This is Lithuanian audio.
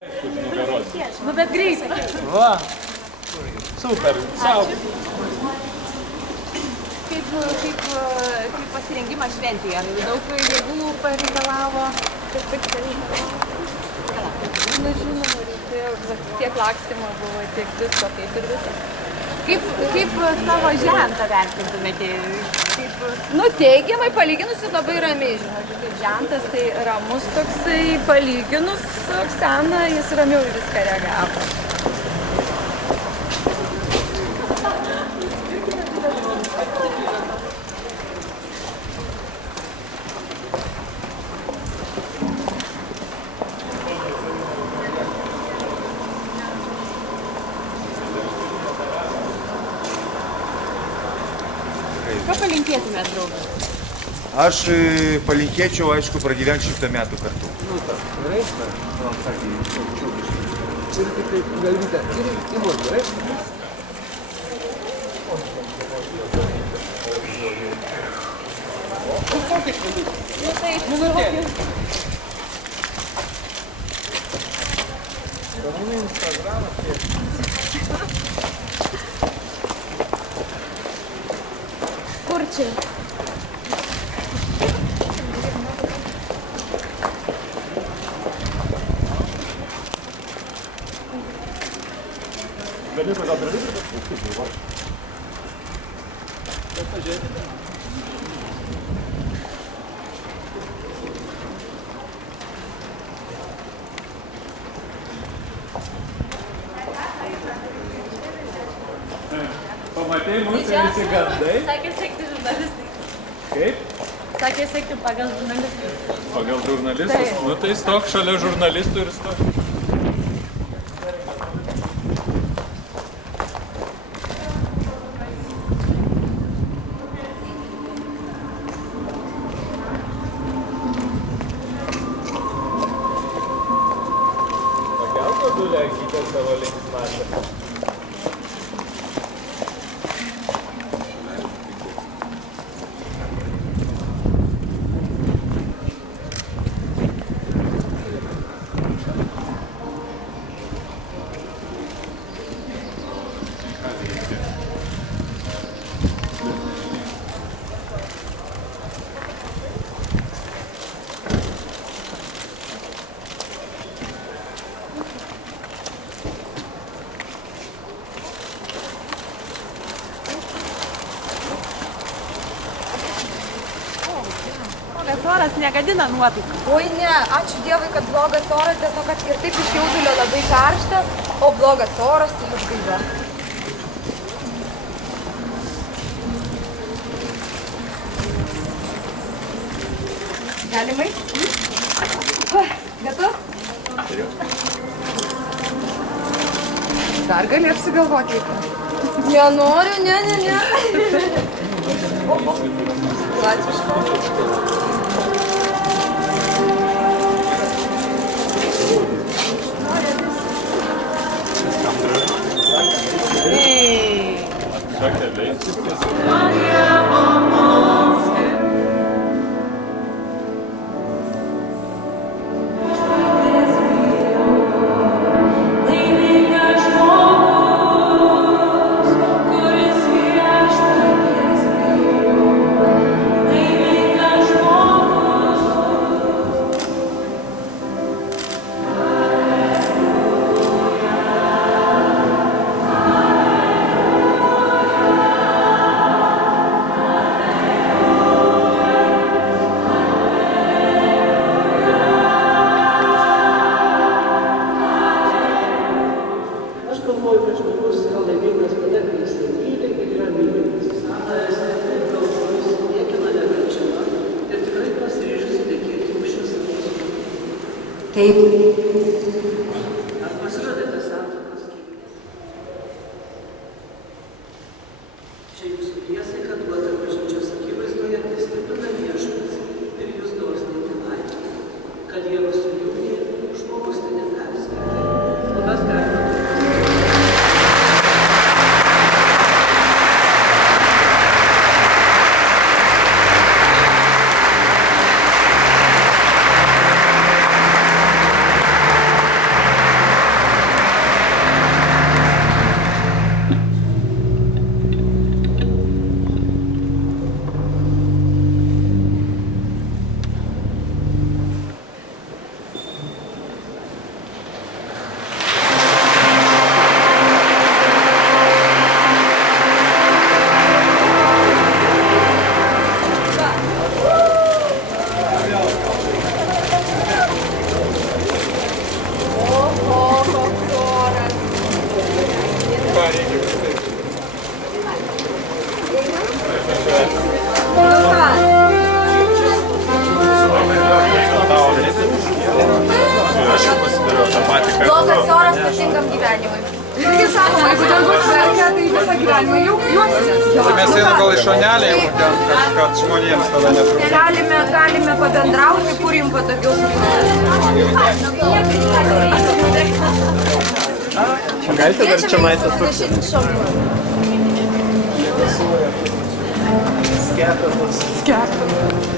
Nu, bet greitai. Va. Super. Sau. Kaip pasirengimas šventėje? Ar daug jėgų pareikalavo? Na, žinoma, reikėjo, tiek lakstymo buvo, tiek visko, kaip ir visas. Kaip savo žentą vertintumėte? Nu, teigiamai palyginus labai ramiai, žinokit, kaip žentas, tai ramus toksai, palyginus Oksana, jis ramiau viską reagavo. Ką palinkėtumėt, draugai? Aš palinkėčiau, aišku, pragyventi 100 metų kartu. Nu, tas gerai, man sakė, ir tik taip galvite, ir į mus, gerai? Nu, tai minutėlį. Kur čia? Pamatei mūsų visi gandai. Sakė sekti žurnalistai. Kaip? Sakė sekti pagal žurnalistus. Pagal žurnalistus? Nu tai stok šalia žurnalistų ir stok. Pakelto dulę akite savo linksmatę. Blogas oras negadina nuotaikų. Oi ne, ačiū Dievui, kad blogas oras, dėl to, kad ir taip iš jaudulio labai karšta, o blogas oras tai užgaiva. Galimai? Gatov? Dar gali apsigalvoti. Nenoriu, ne. Latviško. Taip. Ar pasirodėte santuokos kelyje? Čia jūsų priesaika duota bažnyčios akivaizdoje, tai stiprina viešpats ir jūs dosniai tėvai, kad Dievas sujungė, žmogus tai neperskirti. O mes galime sudėtingam gyvenimui. Irgi sakoma, jeigu dangus verkia, tai visą gyvenimą jau juosimės. Mes einam gal į šonelį, jeigu ten kad žmonėms tada netrukdo. Galime pabendrauti, kur jums patogiau. Galite dar čia maitę sukti. Skeptas. Skeptas.